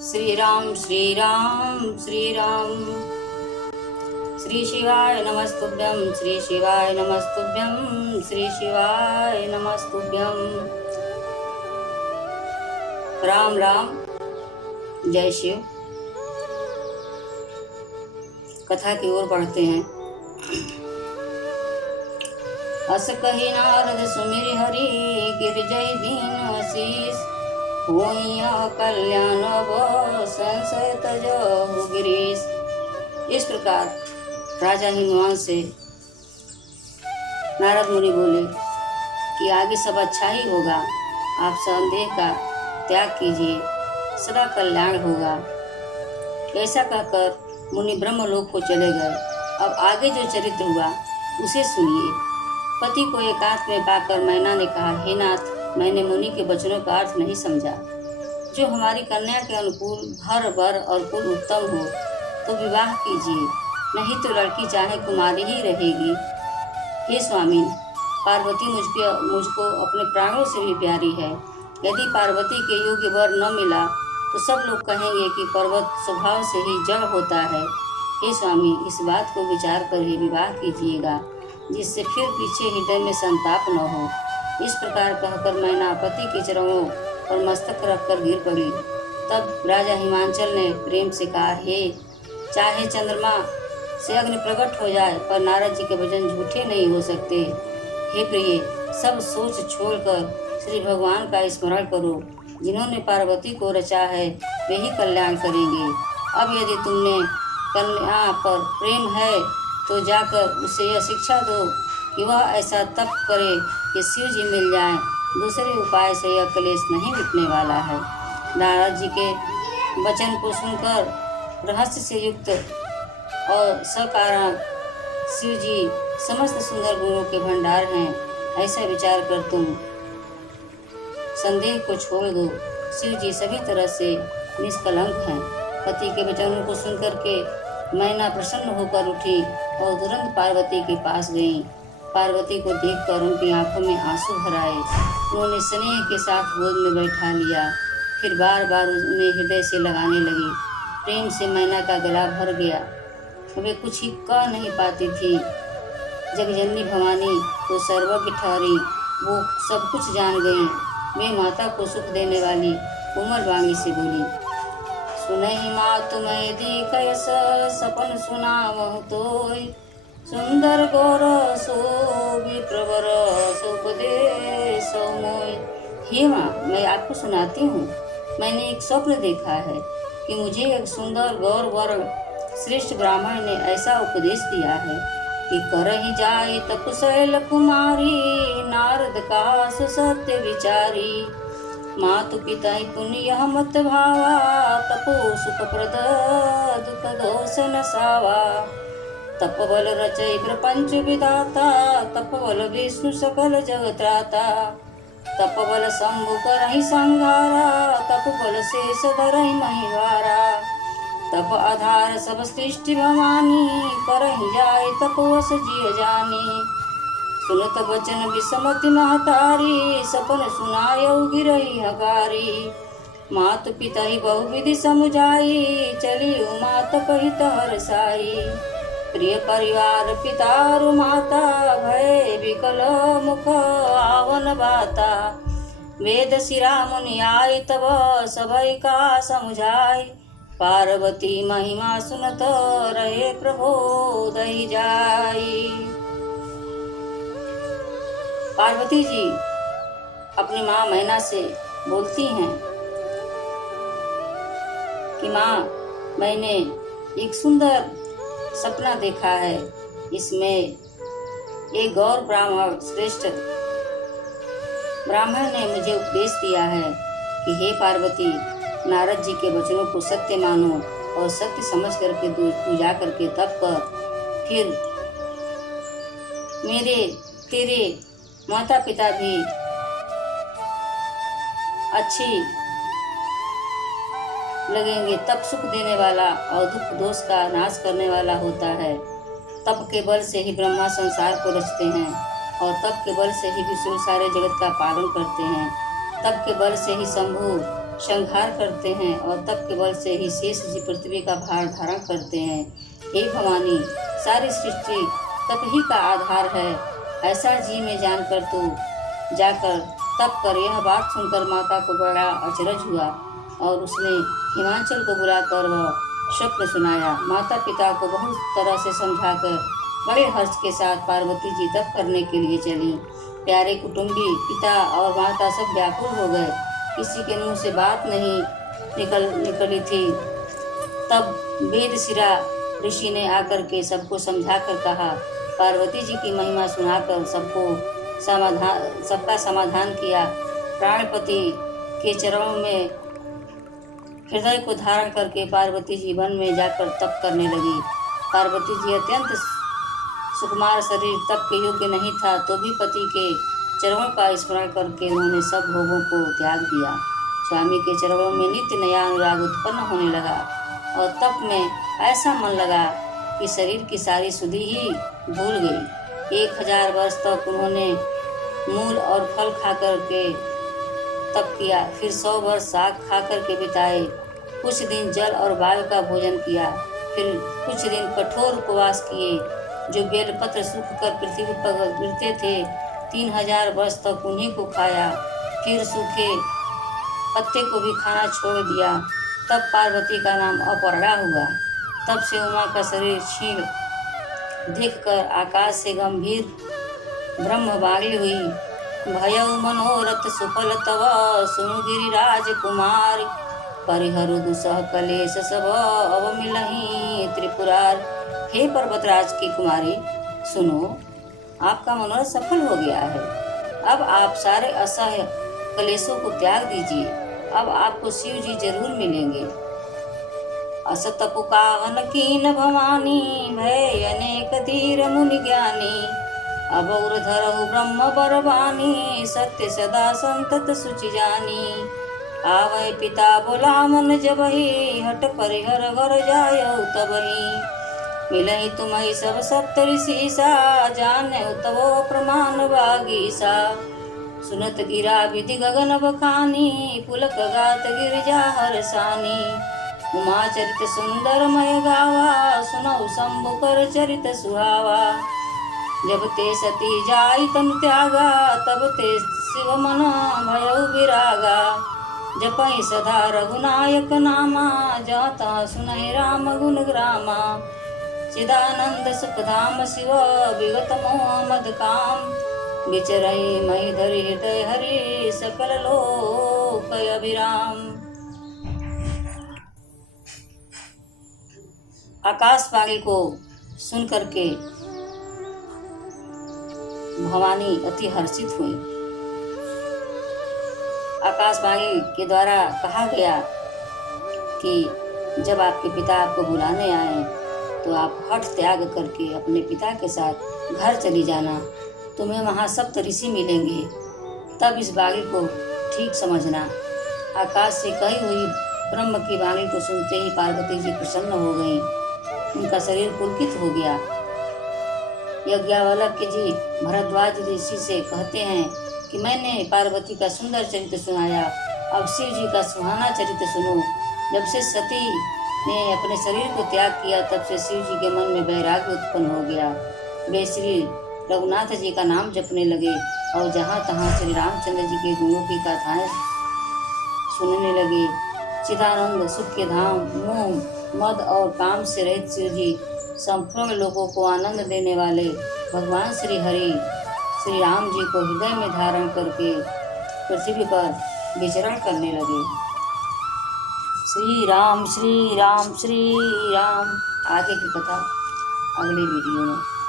श्री राम श्री राम श्री राम। श्री शिवाय नमस्तुभ्यं श्री शिवाय नमस्तुभ्यं श्री शिवाय नमस्तुभ्यं। राम राम जय शिव। कथा की ओर बढ़ते हैं। अस कही नारद सुमिर हरि गिरजय दीन आशीष होइया कल्याण संशय तजहु गिरीश। इस प्रकार राजा हिमवान से नारद मुनि बोले कि आगे सब अच्छा ही होगा, आप संदेह का त्याग कीजिए, सदा कल्याण होगा। ऐसा कहकर मुनि ब्रह्मलोक को चले गए। अब आगे जो चरित्र हुआ उसे सुनिए। पति को एकांत में पाकर मैना ने कहा, हे नाथ, मैंने मुनि के वचनों का अर्थ नहीं समझा। जो हमारी कन्या के अनुकूल घर वर और कुल उत्तम हो तो विवाह कीजिए, नहीं तो लड़की चाहे कुमारी ही रहेगी। हे स्वामी, पार्वती मुझको अपने प्राणों से भी प्यारी है। यदि पार्वती के योग्य वर न मिला तो सब लोग कहेंगे कि पर्वत स्वभाव से ही जड़ होता है। हे स्वामी, इस बात को विचार कर ही विवाह कीजिएगा, जिससे फिर पीछे हृदय में संताप न हो। इस प्रकार कहकर मैना पति के चरणों पर मस्तक रखकर गिर पड़ी। तब राजा हिमांचल ने प्रेम से कहा, हे, चाहे चंद्रमा से अग्नि प्रकट हो जाए पर नारद जी के वचन झूठे नहीं हो सकते। हे प्रिय, सब सोच छोड़कर श्री भगवान का स्मरण करो। जिन्होंने पार्वती को रचा है वे ही कल्याण करेंगे। अब यदि तुमने कन्या पर प्रेम है तो जाकर उसे यह शिक्षा दो कि वह ऐसा तप करे कि शिव जी मिल जाएं। दूसरे उपाय से यह क्लेश नहीं मिटने वाला है। नारद जी के वचन को सुनकर रहस्य से युक्त और सकारण शिव जी समस्त सुंदर गुणों के भंडार हैं, ऐसा विचार कर तुम संदेह को छोड़ दो। शिव जी सभी तरह से निष्कलंक हैं। पति के वचनों को सुनकर के मैना प्रसन्न होकर उठी और तुरंत पार्वती के पास गई। पार्वती को देखकर उनकी आंखों में आंसू भर आए। उन्होंने स्नेह के साथ गोद में बैठा लिया, फिर बार बार उन्हें हृदय से लगाने लगी। प्रेम से मैना का गला भर गया। वे कुछ ही कह नहीं पाती थी। जगजननी भवानी तो सर्वज्ञ ठहरी, वो सब कुछ जान गई। वे माता को सुख देने वाली कोमल वाणी से बोली, सुनहि मातु मैं देखयस सपन सुनावहु तोय। सुंदर गौर शोभि प्रवर सुपदेश मोय। हे माँ, मैं आपको सुनाती हूँ। मैंने एक स्वप्न देखा है कि मुझे एक सुंदर गौर वर्ण श्रेष्ठ ब्राह्मण ने ऐसा उपदेश दिया है कि करहि जाय तपशैल कुमारी, नारद का सुसत्य विचारी। मातु पिता पुण्य मत भावा, तपो सुख प्रद दुख दोष नसावा। तपबल रचय प्रपंच विधाता, तपबल विष्णु सकल जगत्राता। तपबल शंभु करहि संहारा, तपबल शेष धरहि महिवारा। तप आधार सब सृष्टि भवानी, करहि जाय तपवश जिय जानी। सुनत वचन विसमति महतारी, सपन सुनायउ गिरहि हकारी। मातु पिता ही बहुविधि समुझाई, चली उमा तपहित हरसाई। प्रिय परिवार पितारु माता, भय विकल मुख आवन बाता। वेद शिरा मुनि आय तब सभय का समुझाय। पार्वती महिमा सुनत रहे प्रबोधि जाई। पार्वती जी अपनी माँ मैना से बोलती हैं कि माँ, मैंने एक सुंदर सपना देखा है। इसमें एक गौर ब्राह्मण श्रेष्ठ ब्राह्मण ने मुझे उपदेश दिया है कि हे पार्वती, नारद जी के वचनों को सत्य मानो और सत्य समझ करके पूजा करके तप कर। फिर मेरे तेरे माता पिता भी अच्छी लगेंगे। तप सुख देने वाला और दुख दोष का नाश करने वाला होता है। तप के बल से ही ब्रह्मा संसार को रचते हैं और तप के बल से ही विष्णु सारे जगत का पालन करते हैं। तप के बल से ही शंभु संहार करते हैं और तप के बल से ही शेष जी पृथ्वी का भार धारण करते हैं। हे भवानी, सारी सृष्टि तप ही का आधार है, ऐसा जी में जानकर तू जाकर तप कर। यह बात सुनकर माता को बड़ा अचरज हुआ और उसने हिमाचल को बुलाकर वह स्वप्न सुनाया। माता पिता को बहुत तरह से समझाकर बड़े हर्ष के साथ पार्वती जी तप करने के लिए चली। प्यारे कुटुंबी पिता और माता सब व्याकुल हो गए, किसी के मुंह से बात नहीं निकली थी। तब वेदशिरा ऋषि ने आकर के सबको समझाकर कहा, पार्वती जी की महिमा सुनाकर सबका समाधान किया। प्राणपति के चरणों में हृदय को धारण करके पार्वती जी वन में जाकर तप करने लगी। पार्वती जी अत्यंत सुकुमार शरीर तप के योग्य नहीं था, तो भी पति के चरणों का स्मरण करके उन्होंने सब भोगों को त्याग दिया। स्वामी के चरणों में नित्य नया अनुराग उत्पन्न होने लगा और तप में ऐसा मन लगा कि शरीर की सारी सुधि ही भूल गई। 1000 वर्ष तक उन्होंने मूल और फल खा करके तप किया, फिर 100 वर्ष साग खा करके बिताए। कुछ दिन जल और वायु का भोजन किया, फिर कुछ दिन कठोर उपवास किए, जो बेलपत्र सूख कर पृथ्वी पर गिरते थे। 3000 वर्ष तक उन्हीं को खाया, फिर सूखे पत्ते को भी खाना छोड़ दिया। तब पार्वती का नाम अपर्णा हुआ। तब से उमा का शरीर क्षीण देखकर आकाश से गंभीर ब्रह्मवाणी हुई, भयउ मनोरथ सुफल तव सुनु गिरिराज कुमार, परिहरु दुसह कलेश सब अब मिलहि त्रिपुरार। हे पर्वतराज की कुमारी, सुनो, आपका मनोरथ सफल हो गया है। अब आप सारे असह्य कलेशों को त्याग दीजिए। अब आपको शिव जी जरूर मिलेंगे। असत पुकावन कीन भवानी, भय अनेक धीर मुनि ज्ञानी, अब धरहु ब्रह्म बरबानी, सत्य सदा संतत सुचि जानी। आवै पिता बोला मन जबहि, हट परिहर घर जायउ तबहि, मिलहि तुम्हि सब सप्त ऋषिसा, जाने तवो प्रमाण बागीसा। सुनत गिरा विधि गगन बखानी, पुलक गात गिरिजा हरसानी, उमा चरित सुंदर मय गावा, सुनौ शंभु कर चरित सुहावा। जब ते सती जाई तनु त्यागा, तब ते शिव मन भयउ विरागा, जपहि सदा रघुनायक नामा, जाता सुनहि राम गुण ग्रामा। चिदानंद सुखधाम शिव विगत मोह मद काम, विचरहि मही धरि हृदय हरि, सकल लोक अभिराम। आकाशवाणी को सुन करके भवानी अति हर्षित हुई। आकाशवाणी के द्वारा कहा गया कि जब आपके पिता आपको बुलाने आए तो आप हठ त्याग करके अपने पिता के साथ घर चली जाना, तुम्हें वहाँ सप्त ऋषि मिलेंगे। तब इस वाणी को ठीक समझना। आकाश से कही हुई ब्रह्म की वाणी को सुनते ही पार्वती जी प्रसन्न हो गईं, उनका शरीर पुलकित हो गया। यज्ञवल्क्य जी भरद्वाज ऋषि से कहते हैं कि मैंने पार्वती का सुंदर चरित्र सुनाया, अब शिव जी का सुहाना चरित्र सुनो। जब से सती ने अपने शरीर को त्याग किया, तब से शिव जी के मन में वैराग्य उत्पन्न हो गया। वे श्री रघुनाथ जी का नाम जपने लगे और जहाँ तहाँ श्री रामचंद्र जी के गुणों की कथाएं सुनने लगे। चिदानंद सुख के धाम, मोह मद और काम से रहित शिव जी संपूर्ण लोगों को आनंद देने वाले भगवान श्री हरि श्री राम जी को हृदय में धारण करके पृथ्वी पर विचरण करने लगे। श्री राम श्री राम श्री राम। आगे की कथा अगले वीडियो में।